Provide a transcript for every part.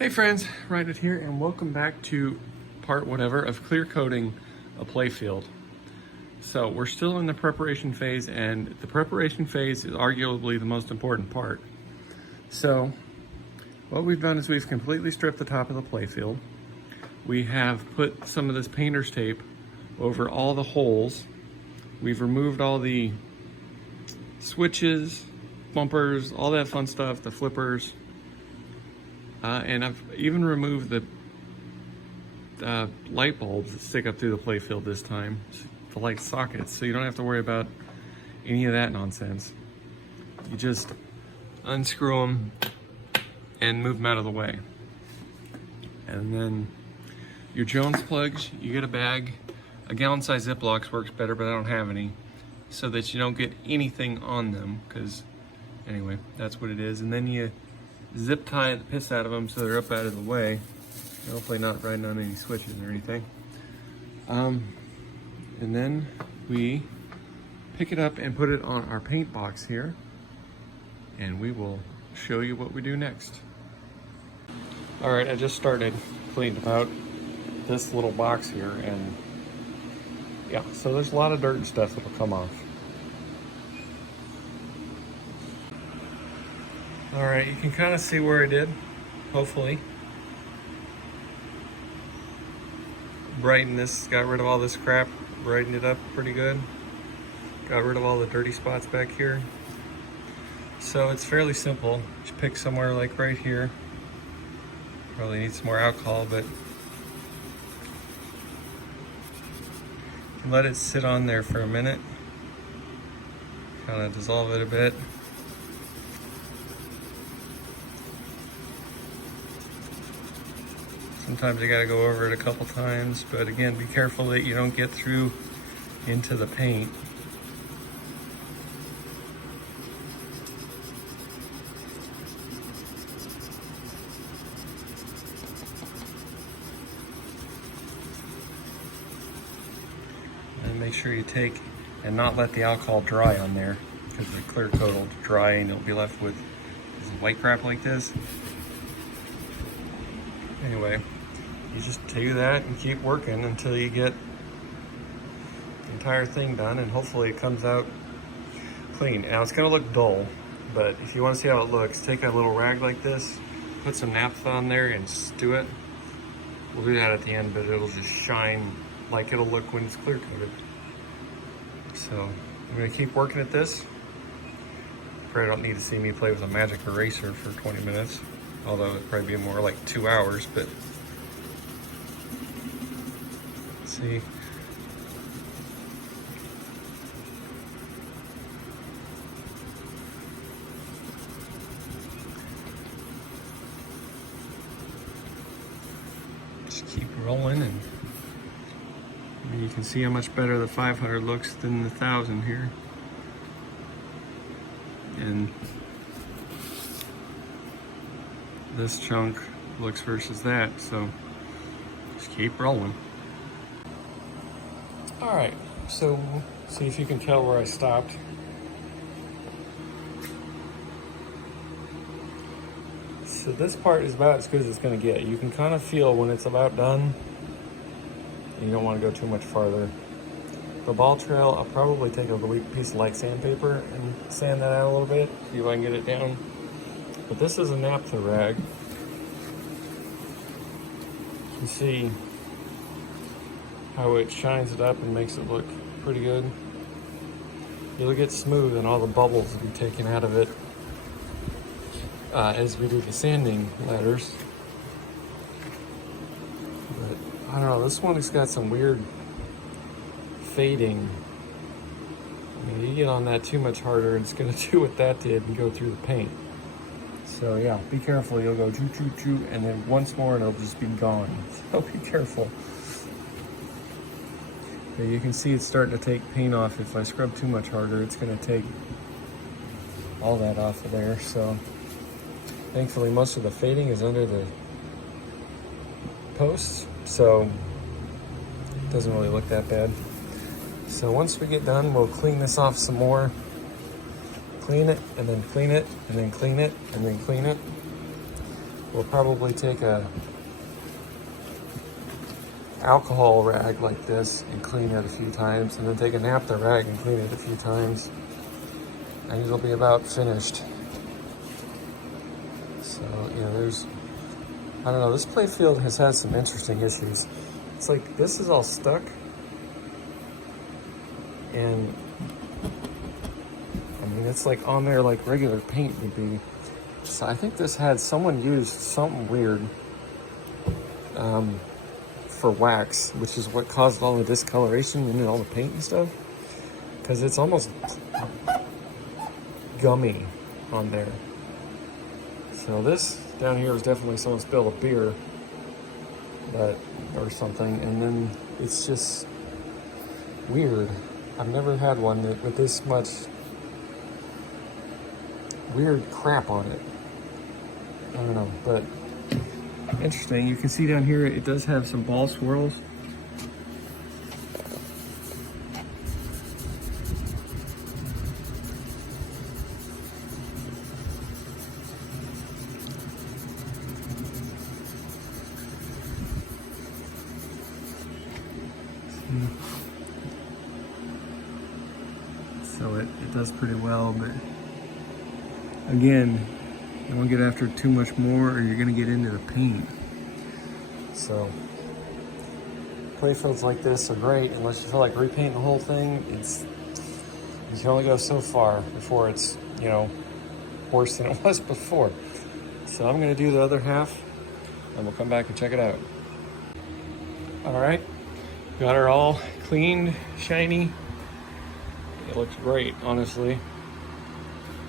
Hey friends, Ryan here, and welcome back to part whatever of clear coating a playfield. So we're still in the preparation phase, and the preparation phase is arguably the most important part. So what we've done is we've completely stripped the top of the playfield. We have put some of this painter's tape over all the holes. We've removed all the switches, bumpers, all that fun stuff, the flippers. And I've even removed the light bulbs that stick up through the playfield this time, the light sockets, so you don't have to worry about any of that nonsense. You just unscrew them and move them out of the way. And then your Jones plugs, you get a bag. A gallon-size Ziplocs works better, but I don't have any, so that you don't get anything on them, because anyway, that's what it is. And then you zip tie the piss out of them so they're up out of the way. Hopefully not riding on any switches or anything. And then we pick it up and put it on our paint box here, and we will show you what we do next. All right, I just started cleaning out this little box here, and yeah, so there's a lot of dirt and stuff that'll come off. All right, you can kind of see where I did, hopefully. Brighten this, got rid of all this crap, brightened it up pretty good. Got rid of all the dirty spots back here. So it's fairly simple. Just pick somewhere like right here. Probably need some more alcohol, but let it sit on there for a minute. Kind of dissolve it a bit. Sometimes you gotta go over it a couple times, but again, be careful that you don't get through into the paint. And make sure you take and not let the alcohol dry on there, because the clear coat will dry and you'll be left with this white crap like this. Anyway, you just do that and keep working until you get the entire thing done, and hopefully it comes out clean. Now it's gonna look dull, but if you wanna see how it looks, take a little rag like this, put some naphtha on there and stew it. We'll do that at the end, but it'll just shine like it'll look when it's clear coated. So I'm gonna keep working at this. Probably don't need to see me play with a magic eraser for 20 minutes, although it'd probably be more like 2 hours, but see. Just keep rolling, and you can see how much better the 500 looks than the 1000 here. And this chunk looks versus that, so just keep rolling. All right, so see if you can tell where I stopped. So this part is about as good as it's gonna get. You can kind of feel when it's about done, and you don't wanna go too much farther. The ball trail, I'll probably take a piece of light sandpaper and sand that out a little bit, see if I can get it down. But this is a naphtha rag. You can see how it shines it up and makes it look pretty good. It'll get smooth and all the bubbles will be taken out of it as we do the sanding ladders. But I don't know, this one has got some weird fading. I mean, you get on that too much harder, it's gonna do what that did and go through the paint. So yeah, be careful, you'll go choo choo choo, and then once more and it'll just be gone. So be careful. You can see it's starting to take paint off. If I scrub too much harder, it's going to take all that off of there. So thankfully most of the fading is under the posts, so it doesn't really look that bad. So once we get done, we'll clean this off some more. Clean it, and then clean it, and then clean it, and then clean it. we'll probably take a alcohol rag like this and clean it a few times, and then take a naphtha rag and clean it a few times, and it'll be about finished. So yeah, I don't know, this playfield has had some interesting issues. It's like this is all stuck, and I mean it's like on there like regular paint would be. So I think this had someone used something weird for wax, which is what caused all the discoloration and all the paint and stuff, because it's almost gummy on there. So this down here was definitely someone spilled a beer, or something, and then it's just weird. I've never had one with this much weird crap on it. I don't know, but interesting. You can see down here it does have some ball swirls. So it does pretty well, but again, you don't get after too much more or you're gonna get into the paint. So playfields like this are great unless you feel like repainting the whole thing. You can only go so far before it's, you know, worse than it was before. So I'm gonna do the other half and we'll come back and check it out. All right, got her all cleaned, shiny. It looks great, honestly.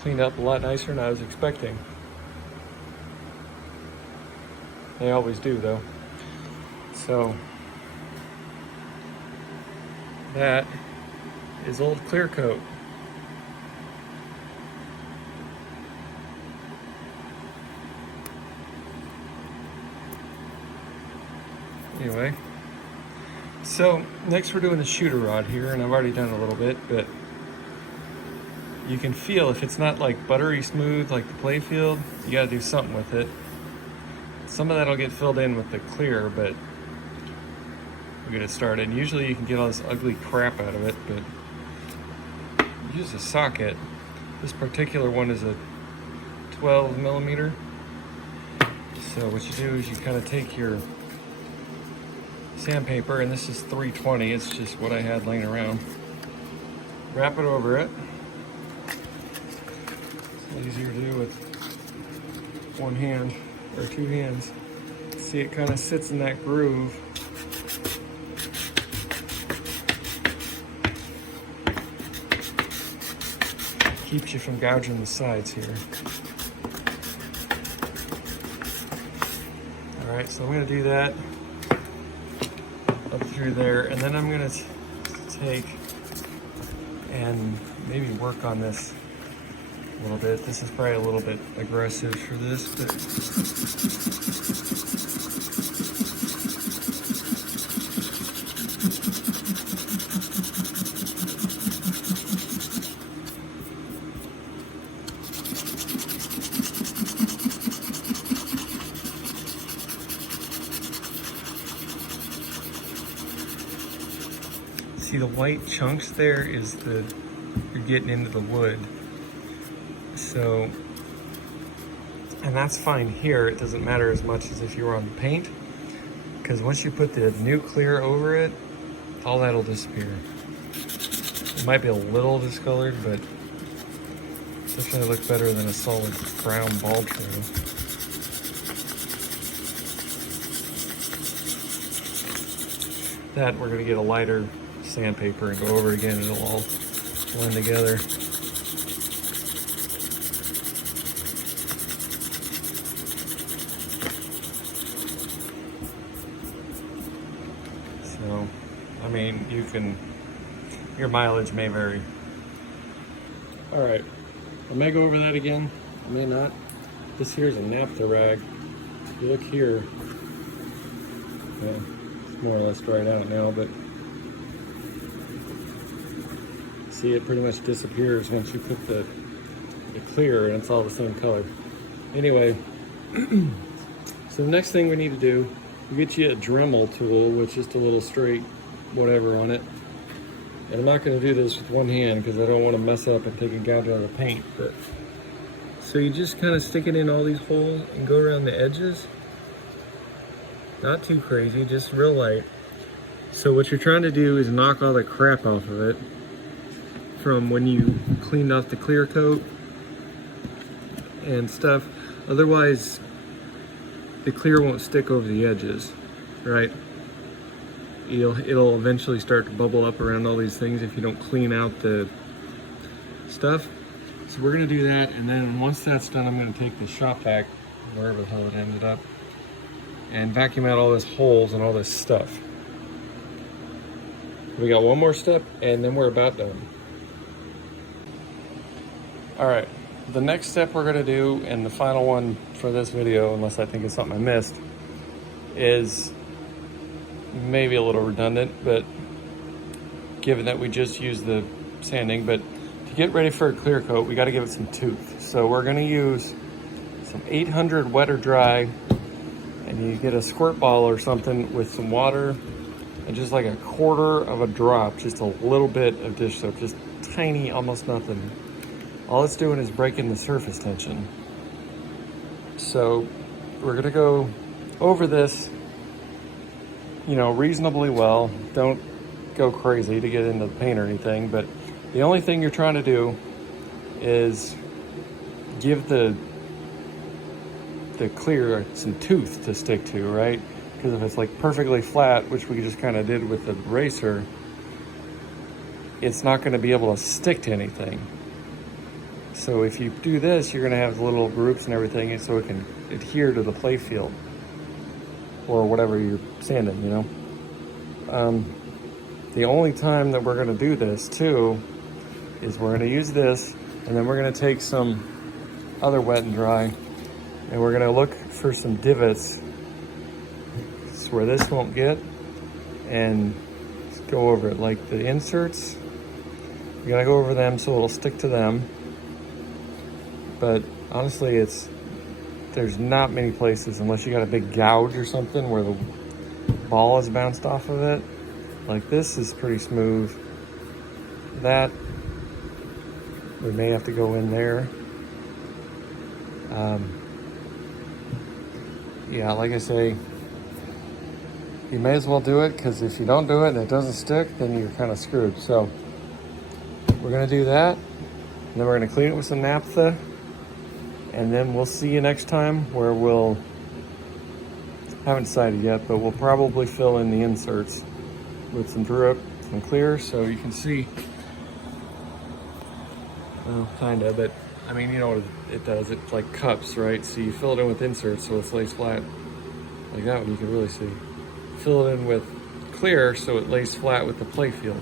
Cleaned up a lot nicer than I was expecting. They always do, though. So that is old Clearcoat. Anyway, so next we're doing the shooter rod here, and I've already done a little bit, but you can feel if it's not like buttery smooth like the Playfield, you gotta do something with it. Some of that'll get filled in with the clear, but we'll get it started. And usually you can get all this ugly crap out of it, but use a socket. This particular one is a 12 millimeter. So what you do is you kind of take your sandpaper, and this is 320, it's just what I had laying around. Wrap it over it. It's easier to do with one hand or two hands. See, it kind of sits in that groove. Keeps you from gouging the sides here. All right, so I'm gonna do that up through there, and then I'm gonna take and maybe work on this a little bit. This is probably a little bit aggressive for this, but see the white chunks there is you're getting into the wood. So, and that's fine here. It doesn't matter as much as if you were on the paint, because once you put the new clear over it, all that'll disappear. It might be a little discolored, but it definitely looks better than a solid brown ball trail. That we're gonna get a lighter sandpaper and go over it again. It'll all blend together. So, I mean, your mileage may vary. All right, I may go over that again, I may not. This here's a naphtha rag. If you look here, it's more or less dried out now, but see, it pretty much disappears once you put the clear, and it's all the same color. Anyway, So the next thing we need to do, we get you a Dremel tool with just a little straight whatever on it. And I'm not going to do this with one hand because I don't want to mess up and take a gouge out of the paint. But so you just kind of stick it in all these holes and go around the edges. Not too crazy, just real light. So what you're trying to do is knock all the crap off of it from when you cleaned off the clear coat and stuff. Otherwise, the clear won't stick over the edges, right? It'll eventually start to bubble up around all these things if you don't clean out the stuff. So we're gonna do that, and then once that's done, I'm gonna take the shop vac, wherever the hell it ended up, and vacuum out all those holes and all this stuff. We got one more step, and then we're about done. All right, the next step we're gonna do, and the final one for this video, unless I think it's something I missed, is maybe a little redundant, but given that we just used the sanding, but to get ready for a clear coat, we gotta give it some tooth. So we're gonna use some 800 wet or dry, and you get a squirt ball or something with some water, and just like a quarter of a drop, just a little bit of dish soap, just tiny, almost nothing. All it's doing is breaking the surface tension. So we're gonna go over this, you know, reasonably well. Don't go crazy to get into the paint or anything, but the only thing you're trying to do is give the clear some tooth to stick to, right? Because if it's like perfectly flat, which we just kind of did with the eraser, it's not going to be able to stick to anything. So if you do this, you're going to have little groups and everything, so it can adhere to the Playfield or whatever you're sanding, you know. The only time that we're going to do this too is we're going to use this, and then we're going to take some other wet and dry, and we're going to look for some divots where this won't get, and go over it. Like the inserts, you gotta go over them so it'll stick to them. But honestly, there's not many places, unless you got a big gouge or something where the ball is bounced off of it. Like this is pretty smooth. That, we may have to go in there. Yeah, like I say, you may as well do it, because if you don't do it and it doesn't stick, then you're kind of screwed. So we're gonna do that, and then we're gonna clean it with some naphtha, and then we'll see you next time, where haven't decided yet, but we'll probably fill in the inserts with some drip and clear, so you can see, well, kinda, but I mean, you know what it does, it's like cups, right? So you fill it in with inserts so it lays flat, like that one you can really see. Fill it in with clear so it lays flat with the Playfield,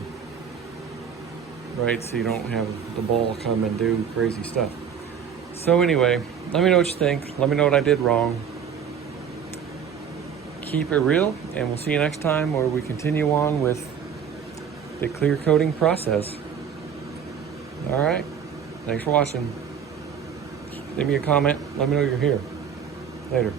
right? So you don't have the ball come and do crazy stuff. So anyway, let me know what you think. Let me know what I did wrong. Keep it real, and we'll see you next time, where we continue on with the clear coating process. All right, thanks for watching. Leave me a comment. Let me know you're here. Later.